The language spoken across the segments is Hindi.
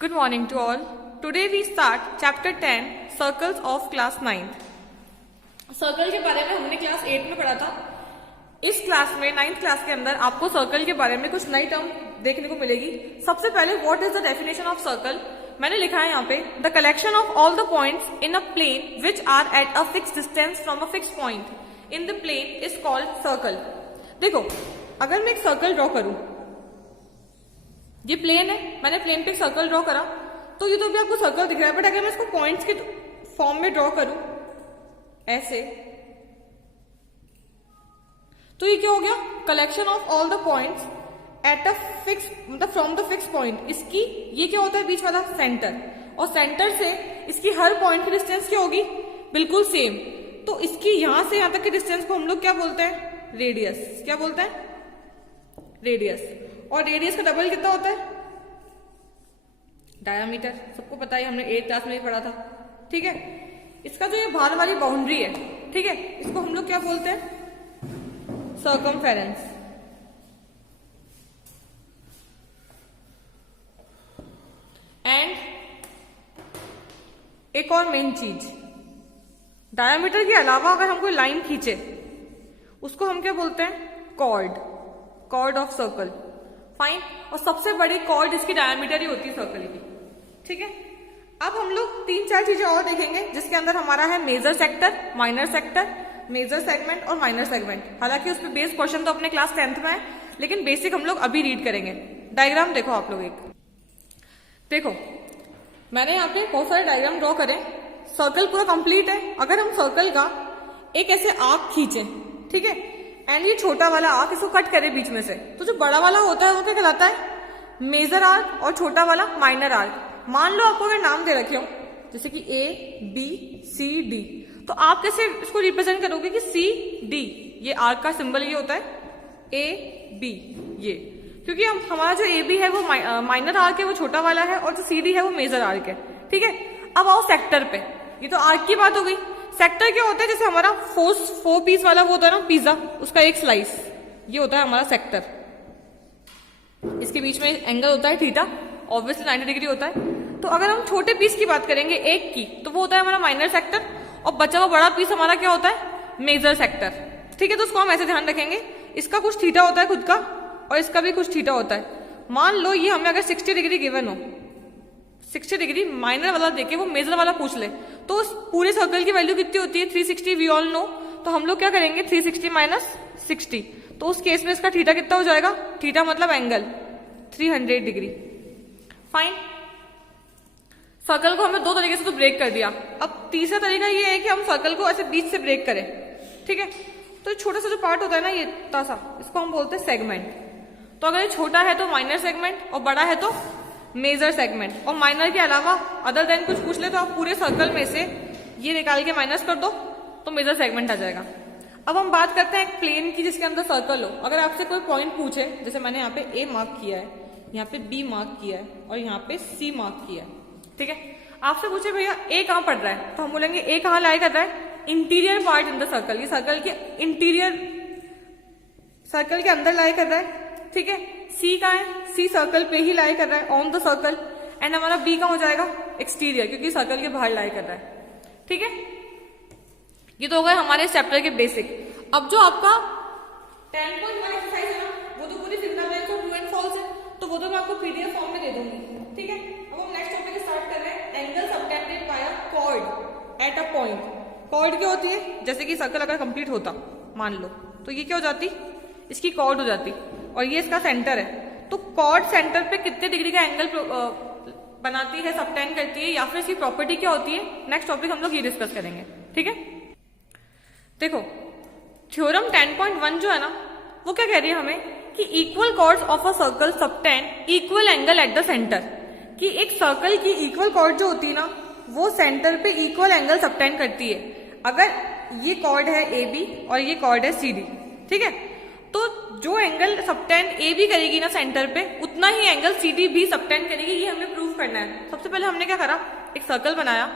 Good morning to all. Today we start chapter 10 circles of class 9th. Circle के बारे में हमने क्लास 8 में पढ़ा था. इस क्लास में 9th क्लास के अंदर आपको सर्कल के बारे में कुछ नई टर्म देखने को मिलेगी. सबसे पहले what is the definition of circle. मैंने लिखा है यहाँ पे the collection of all the points in a plane which are at a fix distance from a fix point in the plane is called circle. देखो, अगर मैं एक सर्कल ड्रॉ करूं, ये प्लेन है, मैंने प्लेन पे एक सर्कल ड्रॉ करा, तो ये तो भी आपको सर्कल दिख रहा है. बट अगर मैं इसको पॉइंट्स के फॉर्म में ड्रॉ करूं ऐसे, तो ये क्या हो गया, collection of all the points at a fix, मतलब फ्रॉम द फिक्स पॉइंट. इसकी ये क्या होता है, बीच वाला सेंटर, और सेंटर से इसकी हर पॉइंट की डिस्टेंस क्या होगी, बिल्कुल सेम. तो इसकी यहां से यहां तक की डिस्टेंस को हम लोग क्या बोलते हैं, रेडियस. क्या बोलते हैं, रेडियस. और रेडियस का डबल कितना होता है, डायामीटर. सबको पता है, हमने 8th क्लास में ही पढ़ा था. ठीक है, इसका जो ये बाहर वाली बाउंड्री है, ठीक है, इसको हम लोग क्या बोलते हैं, सर्कमफेरेंस. एंड एक और मेन चीज, डायामीटर के अलावा अगर हम कोई लाइन खींचे उसको हम क्या बोलते हैं, chord. Chord of circle. Fine. और सबसे बड़ी कॉर्ड इसकी डायमीटर ही होती है सर्कल की. ठीक है, अब हम लोग 3-4 चीजें और देखेंगे जिसके अंदर हमारा है major sector, minor sector, major segment और माइनर सेगमेंट. हालांकि उस पर बेस क्वेश्चन तो अपने क्लास 10th में है, लेकिन बेसिक हम लोग अभी रीड करेंगे. डायग्राम देखो आप लोग. एक देखो, मैंने यहाँ पे बहुत सारे डायग्राम ड्रॉ करे. सर्कल पूरा कंप्लीट है. अगर हम सर्कल का एक ऐसे आर्क खींचे, ठीक है, एंड ये छोटा वाला आर्क इसको कट करे बीच में से, तो जो बड़ा वाला होता है वो क्या कहलाता है, मेजर आर्क, और छोटा वाला माइनर आर्क. मान लो आपको अगर नाम दे रखे हो जैसे कि ए बी सी डी, तो आप कैसे इसको रिप्रेजेंट करोगे कि सी डी, ये आर्क का सिंबल ये होता है ए बी, ये, क्योंकि हमारा जो ए बी है वो माइनर आर्क है, वो छोटा वाला है, और जो सी डी है वो मेजर आर्क है. ठीक है, अब आओ सेक्टर पे. ये तो आर्क की बात हो गई. सेक्टर क्या होता है, जैसे हमारा 4 पीस वाला वो होता है ना पिज्जा, उसका एक स्लाइस, ये होता है हमारा सेक्टर. इसके बीच में एंगल होता है थीटा, ऑब्वियसली 90 डिग्री होता है. तो अगर हम छोटे पीस की बात करेंगे एक की, तो वो होता है हमारा माइनर सेक्टर, और बचा हुआ बड़ा पीस हमारा क्या होता है, मेजर सेक्टर. ठीक है, तो उसको हम ऐसे ध्यान रखेंगे, इसका कुछ थीटा होता है खुद का, और इसका भी कुछ थीटा होता है. मान लो ये हमें अगर 60 डिग्री गिवन हो, 60 डिग्री माइनर वाला देके वो मेजर वाला पूछ ले, तो उस पूरे सर्कल की वैल्यू कितनी होती है, 360. We all know. तो हम लोग क्या करेंगे, 360 माइनस 60, तो उस केस में इसका थीटा कितना हो जाएगा, थीटा मतलब एंगल 300 डिग्री. फाइन. सर्कल को हमने 2 तरीके से तो ब्रेक कर दिया. अब तीसरा तरीका ये है कि हम सर्कल को ऐसे बीच से ब्रेक करें. ठीक है, तो छोटा सा जो पार्ट होता है ना, ये इतना सा, इसको हम बोलते हैं सेगमेंट. तो अगर ये छोटा है तो माइनर सेगमेंट, और बड़ा है तो मेजर सेगमेंट. और माइनर के अलावा अदर देन कुछ पूछ ले तो आप पूरे सर्कल में से ये निकाल के माइनस कर दो तो मेजर सेगमेंट आ जाएगा. अब हम बात करते हैं एक प्लेन की जिसके अंदर सर्कल हो. अगर आपसे कोई पॉइंट पूछे, जैसे मैंने यहाँ पे ए मार्क किया है, यहाँ पे बी मार्क किया है, और यहाँ पे सी मार्क किया है. ठीक है, आपसे पूछे भैया ए कहाँ पड़ रहा है, तो हम बोलेंगे ए कहाँ लाई कर रहा है, interior part in the circle. ये सर्कल के इंटीरियर, सर्कल के अंदर लाई कर रहा है. ठीक है, सी का है, सी सर्कल पे ही लाई कर रहा है, ऑन द सर्कल. एंड हमारा बी का हो जाएगा एक्सटीरियर, क्योंकि सर्कल के बाहर लाई कर रहा है. ठीक है, ये तो हो गए हमारे चैप्टर के बेसिक. अब जो आपका 10.1 एक्सरसाइज है ना, वो तो पूरी सिग्नल लाइन को ट्रू एंड फॉल्स है, तो वो तो मैं आपको पीडीएफ फॉर्म में दे दूंगी. ठीक है, अब हम नेक्स्ट टॉपिक स्टार्ट कर रहे हैं. Angle subtended by a chord at a point. Chord क्या होती है, जैसे कि सर्कल अगर कंप्लीट होता मान लो, तो ये क्या हो जाती, इसकी कॉर्ड हो जाती, और ये इसका सेंटर है. तो कॉर्ड सेंटर पे कितने डिग्री का एंगल बनाती है, सबटेंड करती है, या फिर इसकी प्रॉपर्टी क्या होती है, नेक्स्ट टॉपिक हम लोग ये डिस्कस करेंगे. ठीक है, देखो थ्योरम 10.1 जो है ना, वो क्या कह रही है हमें कि equal chords of a circle subtend equal angle at the centre. कि एक सर्कल की इक्वल कॉर्ड जो होती है ना, वो सेंटर पे इक्वल एंगल सबटेंड करती है. अगर ये कॉर्ड है ए बी और ये कॉर्ड है सी डी, ठीक है, तो जो एंगल सबटेंड ए बी करेगी ना सेंटर पे, उतना ही एंगल सी डी भी सबटेंड करेगी. ये हमें प्रूव करना है. सबसे पहले हमने क्या करा, एक सर्कल बनाया,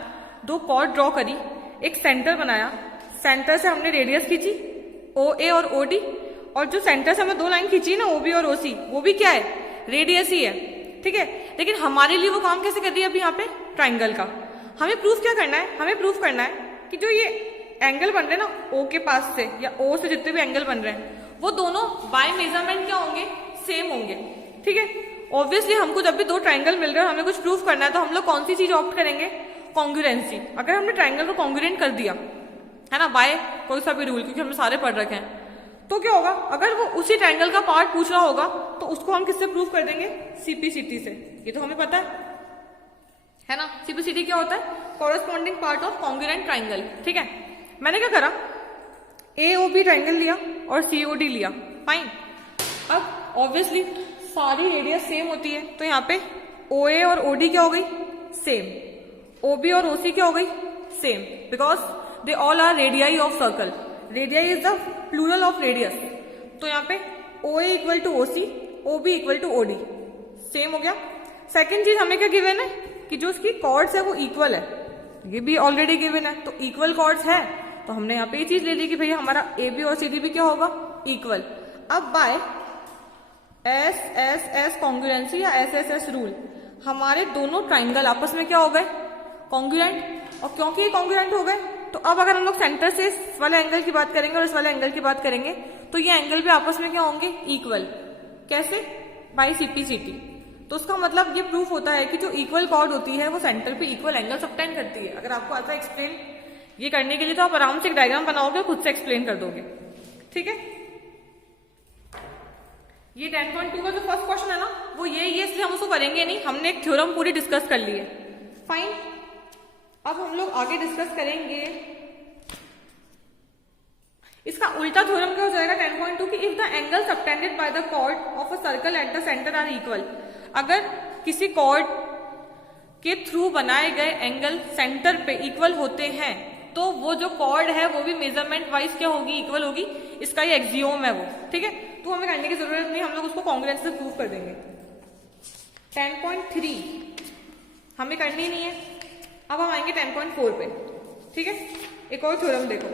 2 कॉर्ड ड्रॉ करी, एक सेंटर बनाया, सेंटर से हमने रेडियस खींची ओ ए और ओ डी, और जो सेंटर से हमें 2 लाइन खींची ना, ओ बी और ओ सी, वो भी क्या है, रेडियस ही है. ठीक है। लेकिन हमारे लिए वो काम कैसे कर रही है अभी यहाँ पे ट्राइंगल का। हमें प्रूफ क्या करना है, हमें प्रूफ करना है कि जो ये एंगल बन रहे हैं ना ओ के पास से या ओ से जितने भी एंगल बन रहे हैं वो दोनों बाय मेजरमेंट क्या होंगे, सेम होंगे, ठीक है। ऑब्वियसली हमको जब भी दो ट्राइंगल मिल रहे हैं और हमें कुछ प्रूफ करना है तो हम लोग कौन सी चीज ऑप्ट करेंगे, कॉन्ग्रुएंसी। अगर हमने ट्राइंगल को कॉन्ग्रुएंट कर दिया है ना बाय कोई सा भी रूल, क्योंकि हमने सारे पढ़ रखे हैं, तो क्या होगा, अगर वो उसी ट्राइंगल का पार्ट पूछ रहा होगा तो उसको हम किससे प्रूफ कर देंगे, सीपीसीटी से। ये तो हमें पता है ना। सीपीसीटी क्या होता है, corresponding part of congruent triangle, ठीक है। मैंने क्या करा, एओबी ट्राइंगल लिया और सीओडी लिया, फाइन। अब ऑब्वियसली सारी रेडियस सेम होती है तो यहाँ पे ओए और ओडी क्या हो गई, सेम। ओबी और ओसी क्या हो गई, same, because they all are radii of circle. Radii is the plural of radius. तो यहाँ पे OA equal to OC, OB equal to OD, same हो गया। सेकेंड चीज हमें क्या गिवन है कि जो उसकी कॉर्ड्स है वो इक्वल है, ये भी ऑलरेडी गिवन है। तो इक्वल कॉर्ड्स है तो हमने यहाँ पे ये चीज ले ली कि भैया हमारा AB और CD भी क्या होगा, इक्वल। अब बाय SSS कॉन्ग्रुएंसी या SSS रूल हमारे दोनों ट्राइंगल आपस में क्या हो गए, कॉन्ग्रुएंट। और क्योंकि ये कॉन्ग्रुएंट हो गए तो अब अगर हम लोग सेंटर से इस वाले एंगल की बात करेंगे और इस वाले एंगल की बात करेंगे तो ये एंगल भी आपस में क्या होंगे, इक्वल। कैसे, बाय सीपीसीटी। तो उसका मतलब ये प्रूफ होता है कि जो इक्वल कॉर्ड होती है वो सेंटर पे इक्वल एंगल सबटेंड करती है। अगर आपको आता है एक्सप्लेन ये करने के लिए तो आप आराम से एक डायग्राम बनाओगे, खुद से एक्सप्लेन कर दोगे, ठीक है। ये 10.2 का जो फर्स्ट क्वेश्चन है ना वो ये इसलिए हम उसको करेंगे नहीं, हमने एक थ्योरम पूरी डिस्कस कर ली है, फाइन। अब हम लोग आगे डिस्कस करेंगे इसका उल्टा थ्योरम क्या हो जाएगा 10.2 कि if the angle subtended by the chord of a circle at the centre are equal. अगर किसी कॉर्ड के थ्रू बनाए गए एंगल सेंटर पे इक्वल होते हैं तो वो जो कॉर्ड है वो भी मेजरमेंट वाइज क्या होगी, इक्वल होगी। इसका ये एक्सियोम है वो, ठीक है। तो हमें करने की जरूरत नहीं, हम लोग उसको कॉन्ग्रुएंस से प्रूव कर देंगे। 10.3 हमें करनी नहीं है। अब हम आएंगे 10.4 पे, ठीक है। एक और थ्योरम देखो,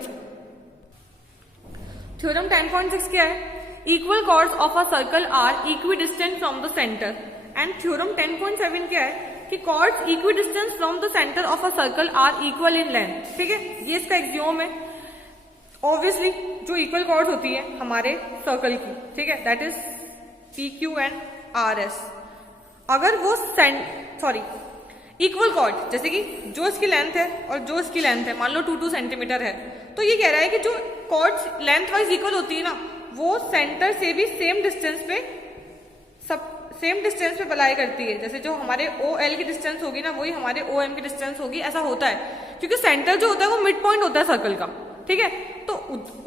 थ्योरम 10.6 क्या है, equal chords of a circle are equidistant from the centre. And theorem 10.7 क्या है कि chords equidistance from the centre of a circle are equal in length, ठीक है। ये इसका एक्सियोम है। ऑब्वियसली जो इक्वल कॉर्ड्स होती है हमारे सर्कल की, ठीक है, that is PQ and RS। अगर वो इक्वल कॉर्ड, जैसे कि जो इसकी लेंथ है और जो इसकी लेंथ है मान लो 2 सेंटीमीटर है, तो ये कह रहा है कि जो कॉर्ड्स लेंथ वाइज इक्वल होती है ना वो सेंटर से भी सेम डिस्टेंस पे बलाई करती है। जैसे जो हमारे OL की डिस्टेंस होगी ना वही हमारे OM की डिस्टेंस होगी, ऐसा होता है क्योंकि सेंटर जो होता है वो मिड पॉइंट होता है सर्कल का, ठीक है। तो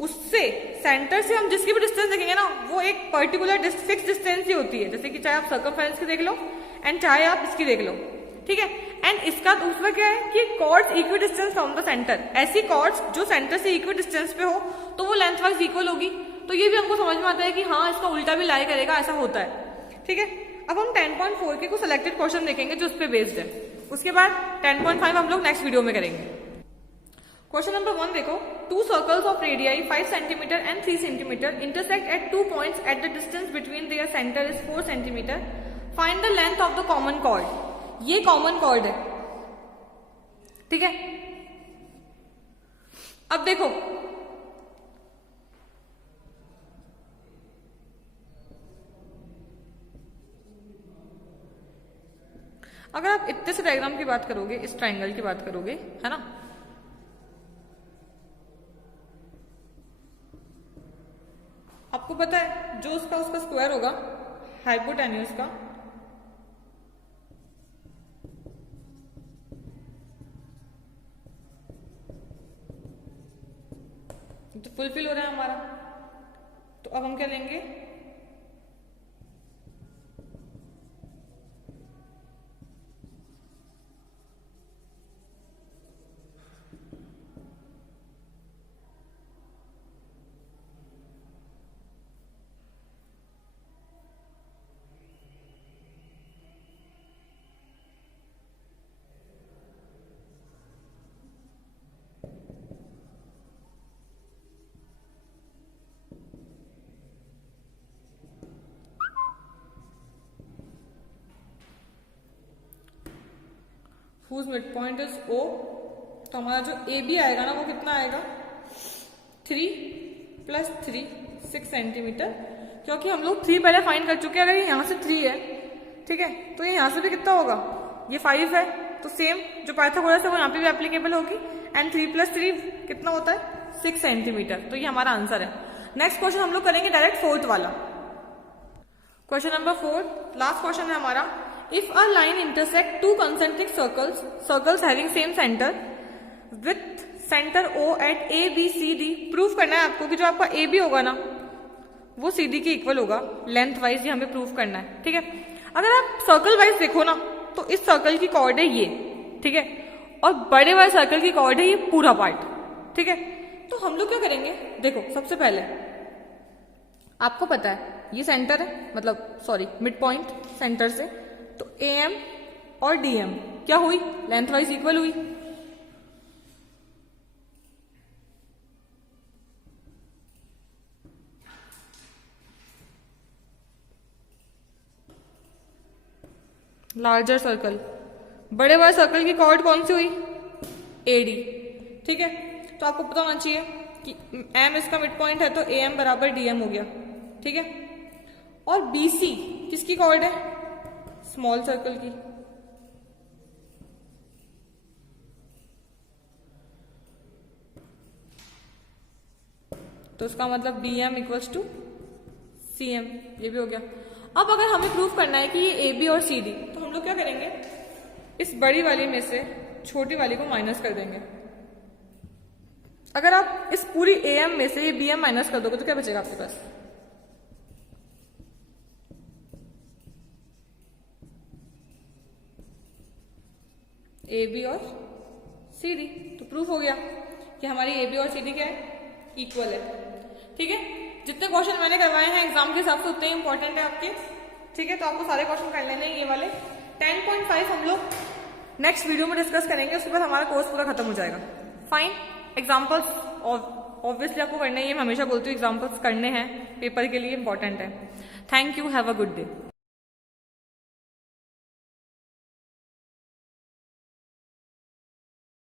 उससे सेंटर से हम जिसकी भी डिस्टेंस देखेंगे ना वो एक पर्टिकुलर फिक्स डिस्टेंस ही होती है। जैसे कि चाहे आप सर्कमफेरेंस की देख लो एंड चाहे आप इसकी देख लो, ठीक है। एंड इसका दूसरा क्या है कि chords equidistance from the centre. ऐसी कॉर्ड्स जो सेंटर से इक्वी डिस्टेंस पे हो तो वो लेंथ वाइज इक्वल होगी। तो ये भी हमको समझ में आता है कि हाँ इसका उल्टा भी लाई करेगा, ऐसा होता है, ठीक है। अब हम 10.4 के कुछ सिलेक्टेड क्वेश्चन देखेंगे जो उस पर बेस्ड है। उसके बाद 10.5 हम लोग नेक्स्ट वीडियो में करेंगे। क्वेश्चन नंबर 1 देखो, 2 circles of radii 5 centimetre and 3 centimetre intersect at 2 points at the distance between their centre is 4 centimetre. Find the length of the common chord. ये कॉमन कॉर्ड है, ठीक है। अब देखो अगर आप इतने से डायग्राम की बात करोगे, इस ट्राइंगल की बात करोगे, है ना, आपको पता है जो उसका स्क्वायर होगा हाइपोटेन्यूज का तो फुलफिल हो रहा है हमारा। तो अब हम क्या लेंगे, whose midpoint is O, तो हमारा जो ए बी आएगा ना वो कितना आएगा 3 + 3 6 सेंटीमीटर, क्योंकि हम लोग 3 पहले फाइंड कर चुके हैं। अगर ये यहाँ से 3 है, ठीक है, तो ये यहाँ से भी कितना होगा, ये 5 है, तो सेम जो पाइथागोरस है वो यहाँ पे भी एप्लीकेबल होगी। एंड 3 + 3 कितना होता है 6 सेंटीमीटर, तो ये हमारा आंसर है। नेक्स्ट क्वेश्चन हम लोग करेंगे डायरेक्ट फोर्थ वाला। क्वेश्चन नंबर 4, लास्ट क्वेश्चन है हमारा। If a line intersect 2 concentric circles having same centre with centre O at ABCD, proof करना है आपको कि जो आपका AB होगा ना वो CD के इक्वल होगा लेंथ वाइज, ये हमें प्रूफ करना है, ठीक है। अगर आप सर्कल वाइज देखो ना तो इस सर्कल की कॉर्ड है ये, ठीक है, और बड़े वाले सर्कल की कॉर्ड है ये पूरा पार्ट, ठीक है। तो हम लोग क्या करेंगे, देखो सबसे पहले आपको पता है ये सेंटर है, मतलब सॉरी मिड पॉइंट सेंटर से, तो AM और DM क्या हुई, लेंथ वाइज इक्वल हुई। लार्जर सर्कल, बड़े वाले सर्कल की कॉर्ड कौन सी हुई, AD, ठीक है। तो आपको पता होना चाहिए कि M इसका मिड पॉइंट है तो AM बराबर DM हो गया, ठीक है। और BC किसकी कॉर्ड है, स्मॉल सर्कल की, तो उसका मतलब BM = CM, ये भी हो गया। अब अगर हमें प्रूफ करना है कि ये AB और CD, तो हम लोग क्या करेंगे, इस बड़ी वाली में से छोटी वाली को माइनस कर देंगे। अगर आप इस पूरी AM में से ये BM माइनस कर दोगे तो क्या बचेगा आपके पास, AB और CD। तो प्रूफ हो गया कि हमारी AB और CD क्या है, इक्वल है, ठीक है। जितने क्वेश्चन मैंने करवाए हैं एग्जाम के हिसाब से उतने ही इंपॉर्टेंट है आपके, ठीक है। तो आपको सारे क्वेश्चन कर लेने हैं ये वाले। 10.5 हम लोग नेक्स्ट वीडियो में डिस्कस करेंगे, उसके बाद हमारा कोर्स पूरा खत्म हो जाएगा। फाइन, एग्जाम्पल्स ऑब्वियसली आपको करने ही, मैं हमेशा बोलती हूँ एग्जाम्पल्स करने हैं, पेपर के लिए इंपॉर्टेंट है। Thank you, have a good day.